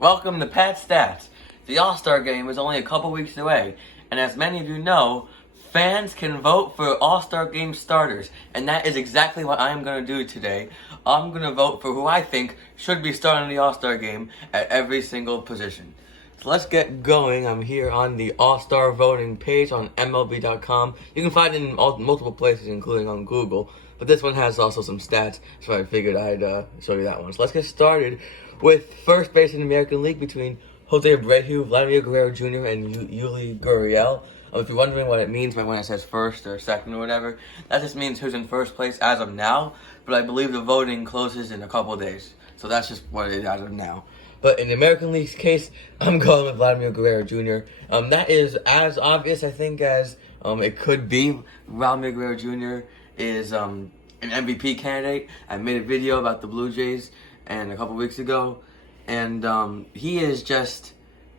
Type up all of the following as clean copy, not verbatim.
Welcome to Pat Stats. The All Star Game is only a couple weeks away, and as many of you know, fans can vote for All Star Game starters, and that is exactly what I'm going to do today. I'm going to vote for who I think should be starting the All Star Game at every single position. So let's get going. I'm here on the All Star voting page on MLB.com. You can find it in multiple places, including on Google, but this one has also some stats, so I figured I'd show you that one. So let's get started with first base in the American League between Jose Abreu, Vladimir Guerrero Jr., and Yuli Gurriel. If you're wondering what it means by when it says first or second or whatever, that just means who's in first place as of now, but I believe the voting closes in a couple of days. So that's just what it is as of now. But in the American League's case, I'm going with Vladimir Guerrero Jr. That is as obvious, I think, as it could be. Vladimir Guerrero Jr. is an MVP candidate. I made a video about the Blue Jays and a couple weeks ago, and he's just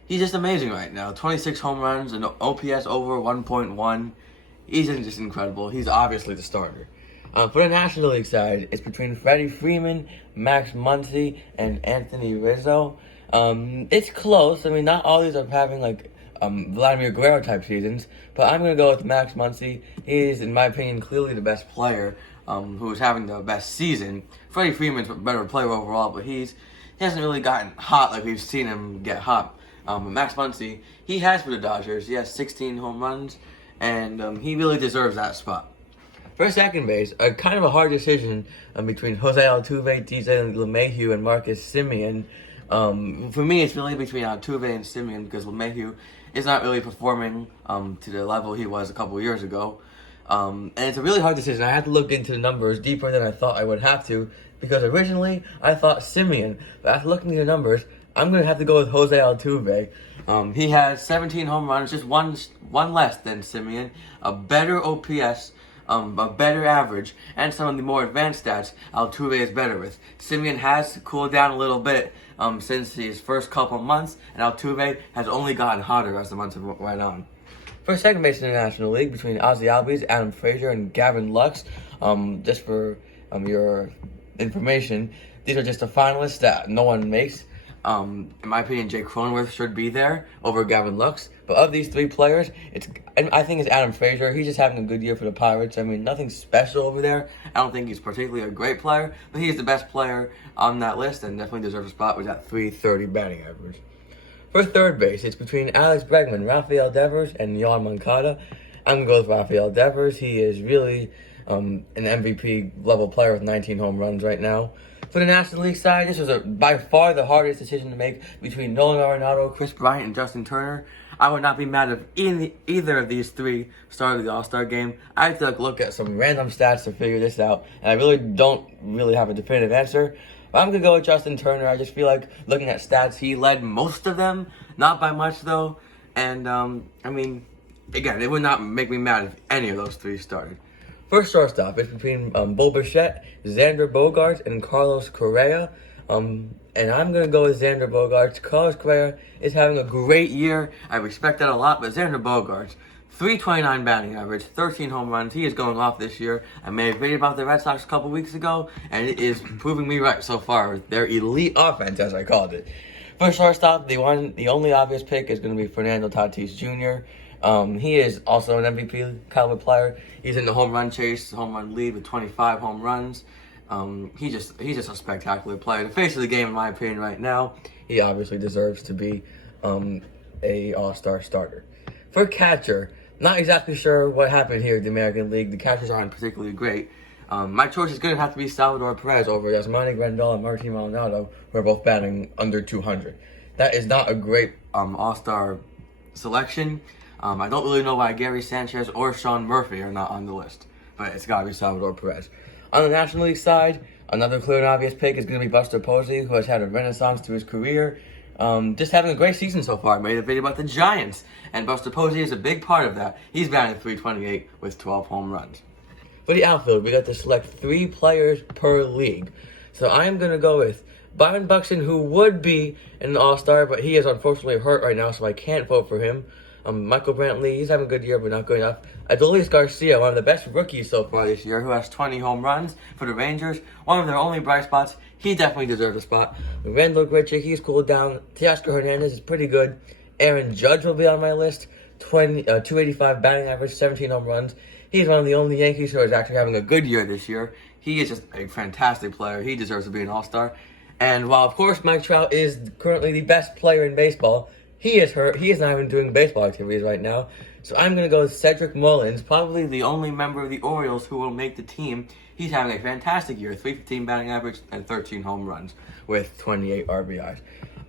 amazing right now. 26 home runs and OPS over 1.1. He's just incredible. He's obviously the starter. For the National League side, it's between Freddie Freeman, Max Muncy, and Anthony Rizzo. It's close. I mean, not all these are having Vladimir Guerrero type seasons, but I'm going to go with Max Muncy. He is, in my opinion, clearly the best player who is having the best season. Freddie Freeman's a better player overall, but he hasn't really gotten hot like we've seen him get hot. But Max Muncy, he has for the Dodgers. He has 16 home runs, and he really deserves that spot. For second base, kind of a hard decision between Jose Altuve, DJ LeMahieu, and Marcus Semien. For me, it's really between Altuve and Semien because LeMahieu is not really performing to the level he was a couple years ago. And it's a really hard decision. I had to look into the numbers deeper than I thought I would have to, because originally I thought Semien, but after looking at the numbers, I'm going to have to go with Jose Altuve. He has 17 home runs, just one less than Semien, a better OPS, a better average, and some of the more advanced stats Altuve is better with. Semien has cooled down a little bit since his first couple months, and Altuve has only gotten hotter as the months have went on. For second base in the National League, between Ozzie Albies, Adam Frazier, and Gavin Lux, just for your information, these are just the finalists that no one makes. In my opinion, Jake Cronenworth should be there over Gavin Lux. But of these three players, I think it's Adam Frazier. He's just having a good year for the Pirates. I mean, nothing special over there. I don't think he's particularly a great player, but he is the best player on that list and definitely deserves a spot with that .330 batting average. For third base, it's between Alex Bregman, Rafael Devers, and Yoan Moncada. I'm going to go with Rafael Devers. He is really an MVP level player with 19 home runs right now. For the National League side, this was by far the hardest decision to make between Nolan Arenado, Chris Bryant, and Justin Turner. I would not be mad if either of these three started the All-Star game. I had to look at some random stats to figure this out, and I really don't have a definitive answer. But I'm going to go with Justin Turner. I just feel like looking at stats, he led most of them, not by much though. And, I mean, again, it would not make me mad if any of those three started. First shortstop, it's between Bo Bichette, Xander Bogaerts, and Carlos Correa. And I'm going to go with Xander Bogaerts. Carlos Correa is having a great year. I respect that a lot, but Xander Bogaerts, .329 batting average, 13 home runs. He is going off this year. I made a video about the Red Sox a couple weeks ago, and it is proving me right so far with their elite offense, as I called it. For shortstop, the only obvious pick is going to be Fernando Tatis Jr. He is also an MVP caliber player. He's in the home run chase, home run lead with 25 home runs. He's just a spectacular player. The face of the game, in my opinion, right now. He obviously deserves to be a All-Star starter. For catcher, not exactly sure what happened here at the American League. The catchers aren't particularly great. My choice is going to have to be Salvador Perez over Yasmani Grandal and Martin Maldonado, who are both batting under 200. That is not a great All-Star selection. I don't really know why Gary Sanchez or Sean Murphy are not on the list, but it's got to be Salvador Perez. On the National League side, another clear and obvious pick is going to be Buster Posey, who has had a renaissance to his career. Just having a great season so far. I made a video about the Giants, and Buster Posey is a big part of that. He's batting .328 with 12 home runs. For the outfield, we got to select 3 players per league. So I'm going to go with Byron Buxton, who would be an All-Star, but he is unfortunately hurt right now, so I can't vote for him. Michael Brantley, he's having a good year, but not good enough. Adolis Garcia, one of the best rookies so far this year, who has 20 home runs for the Rangers. One of their only bright spots. He definitely deserves a spot. Randall Grichuk, he's cooled down. Teoscar Hernandez is pretty good. Aaron Judge will be on my list. 285 batting average, 17 home runs. He's one of the only Yankees who is actually having a good year this year. He is just a fantastic player. He deserves to be an All-Star. And while, of course, Mike Trout is currently the best player in baseball, he is hurt. He is not even doing baseball activities right now. So I'm going to go with Cedric Mullins, probably the only member of the Orioles who will make the team. He's having a fantastic year, 315 batting average and 13 home runs with 28 RBIs.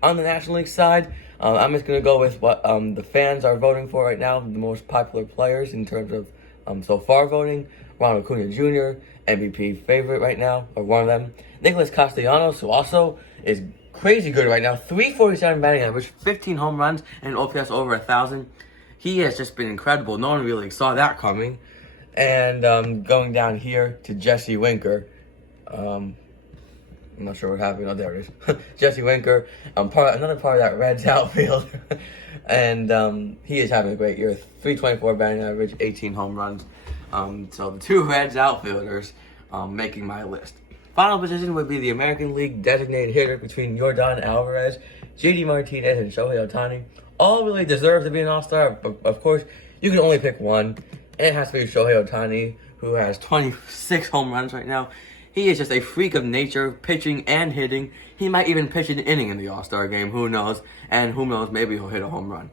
On the National League side, I'm just going to go with what the fans are voting for right now, the most popular players in terms of so far voting. Ronald Acuna Jr., MVP favorite right now, or one of them. Nicholas Castellanos, who also is crazy good right now, 347 batting average, 15 home runs, and OPS over 1,000. He has just been incredible. No one really saw that coming. And going down here to Jesse Winker. I'm not sure what happened. Oh, there it is. Jesse Winker, another part of that Reds outfield. And he is having a great year. 324 batting average, 18 home runs. So the two Reds outfielders making my list. Final position would be the American League designated hitter between Yordan Alvarez, JD Martinez, and Shohei Ohtani. All really deserve to be an All-Star. Of course, you can only pick one. And it has to be Shohei Ohtani, who has 26 home runs right now. He is just a freak of nature, pitching and hitting. He might even pitch an inning in the All-Star game. Who knows? And who knows, maybe he'll hit a home run.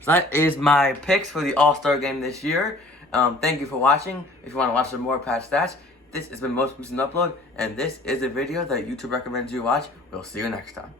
So that is my picks for the All-Star game this year. Thank you for watching. If you want to watch some more past stats, this has been Most Recent Upload, and this is a video that YouTube recommends you watch. We'll see you next time.